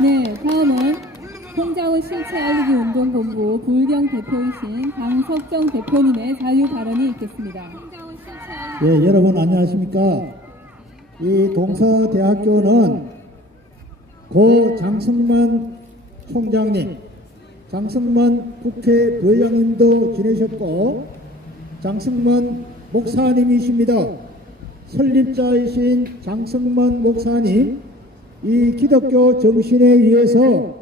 네, 다음은 홍자원 실체 알리기 운동 본부 불경 대표이신 강석정 대표님의 자유 발언이 있겠습니다. 예, 여러분 안녕하십니까? 이 동서대학교는 고 장승만 총장님, 장승만 국회 부회장님도 지내셨고 장승만 목사님이십니다. 설립자이신 장승만 목사님, 이 기독교 정신에 의해서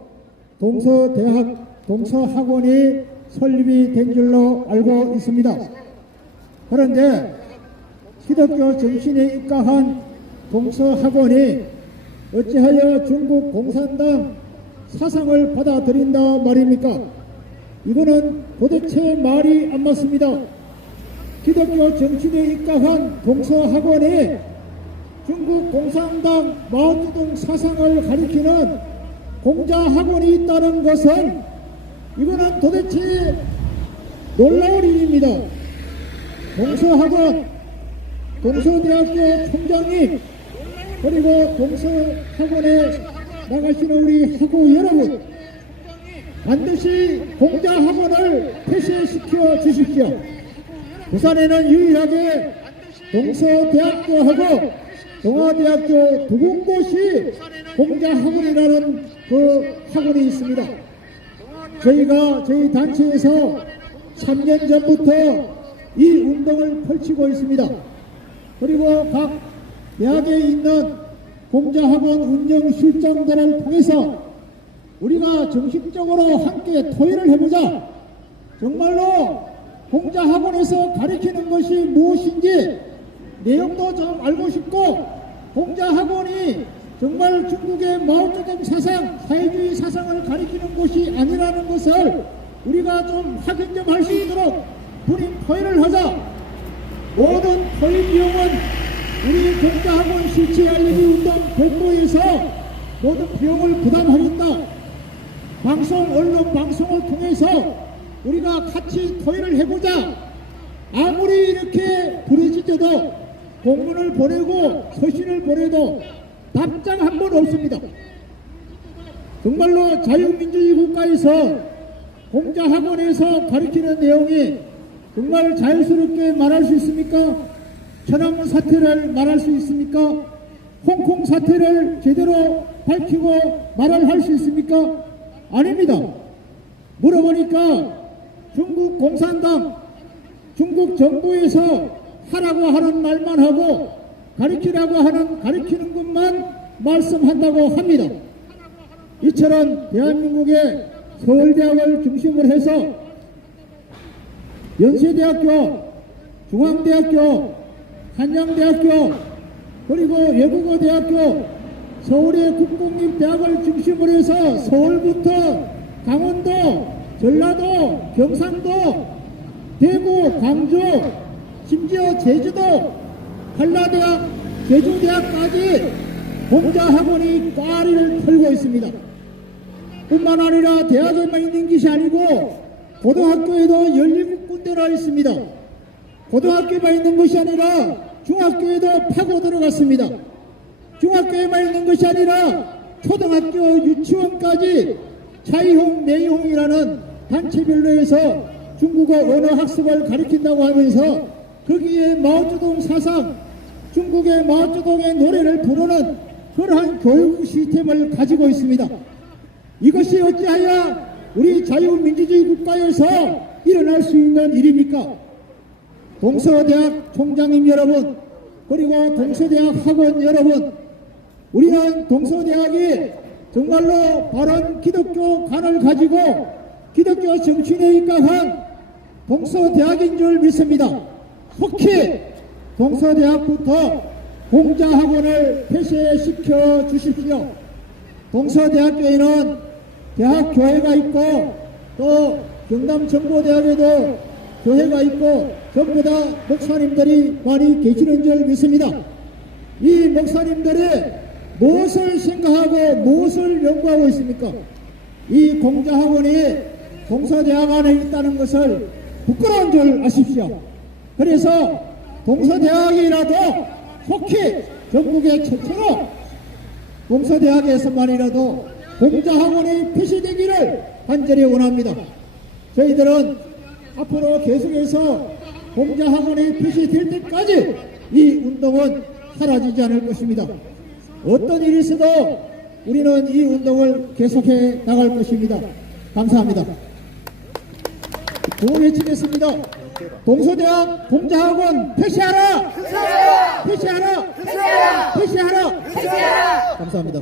동서대학, 동서학원이 설립이 된 줄로 알고 있습니다. 그런데 기독교 정신에 입각한 동서학원이 어찌하여 중국 공산당 사상을 받아들인다 말입니까? 이거는 도대체 말이 안 맞습니다. 기독교 정신에 입각한 동서학원이 중국 공산당 마오쩌둥 사상을 가리키는 공자 학원이 있다는 것은 이거는 도대체 놀라운 일입니다. 동서학원, 동서대학교 총장님, 그리고 동서학원에 나가시는 우리 학우 여러분, 반드시 공자학원을 폐쇄시켜 주십시오. 부산에는 유일하게 동서대학교하고 동아대학교 두 군곳이 공자학원이라는 그 학원이 있습니다. 저희가 저희 단체에서 3년 전부터 이 운동을 펼치고 있습니다. 그리고 각 대학에 있는 공자학원 운영 실장들을 통해서 우리가 정식적으로 함께 토의를 해보자. 정말로 공자학원에서 가르치는 것이 무엇인지 내용도 좀 알고 싶고 공자학원이 정말 중국의 마오쩌둥 사상, 사회주의 사상을 가리키는 곳이 아니라는 것을 우리가 좀 확인 좀 할 수 있도록 본인 토의를 하자. 모든 토의 비용은 우리 공자학원 실체 알리기 운동 본부에서 모든 비용을 부담하겠다. 방송, 언론 방송을 통해서 우리가 같이 토의를 해보자. 아무리 이렇게 부르짖어도 공문을 보내고 서신을 보내도 답장 한 번 없습니다. 정말로 자유민주주의 국가에서 공자학원에서 가르치는 내용이 정말 자연스럽게 말할 수 있습니까? 천안문 사태를 말할 수 있습니까? 홍콩 사태를 제대로 밝히고 말을 할 수 있습니까? 아닙니다. 물어보니까 중국 공산당, 중국 정부에서 하라고 하는 말만 하고 가르치라고 하는 가르치는 것만 말씀한다고 합니다. 이처럼 대한민국의 서울대학을 중심으로 해서 연세대학교, 중앙대학교, 한양대학교, 그리고 외국어 대학교, 서울의 국공립대학을 중심으로 해서 서울부터 강원도, 전라도, 경상도, 대구, 광주, 심지어 제주도, 한라대학, 제주대학까지 공자학원이 꽈리를 털고 있습니다. 뿐만 아니라 대학에만 있는 것이 아니고 고등학교에도 17군데나 있습니다. 고등학교에만 있는 것이 아니라 중학교에도 파고 들어갔습니다. 중학교에만 있는 것이 아니라 초등학교 유치원까지 차이홍, 내이홍이라는 단체별로 해서 중국어 언어 학습을 가르친다고 하면서 거기에 마오쩌둥 사상, 중국의 마오쩌둥의 노래를 부르는 그러한 교육 시스템을 가지고 있습니다. 이것이 어찌하여 우리 자유민주주의 국가에서 일어날 수 있는 일입니까? 동서대학 총장님 여러분, 그리고 동서대학 학원 여러분, 우리는 동서대학이 정말로 바른 기독교 관을 가지고 기독교 정신에 입각한 동서대학인 줄 믿습니다. 혹히 동서대학부터 공자학원을 폐쇄시켜 주십시오. 동서대학교에는 대학교회가 있고 또 경남정보대학에도 교회가 있고 전부 다 목사님들이 많이 계시는 줄 믿습니다. 이 목사님들이 무엇을 생각하고 무엇을 연구하고 있습니까? 이 공자학원이 동서대학 안에 있다는 것을 부끄러운 줄 아십시오. 그래서 동서대학이라도 속히 전국의 최초로 동서대학에서만이라도 공자학원이 폐쇄되기를 간절히 원합니다. 저희들은 앞으로 계속해서 공자학원이 폐쇄될 때까지 이 운동은 사라지지 않을 것입니다. 어떤 일이 있어도 우리는 이 운동을 계속해 나갈 것입니다. 감사합니다. 구호 외치겠습니다. 동서대학 공자학원 폐쇄하라! 폐쇄하라! 폐쇄하라! 폐쇄하라! 감사합니다.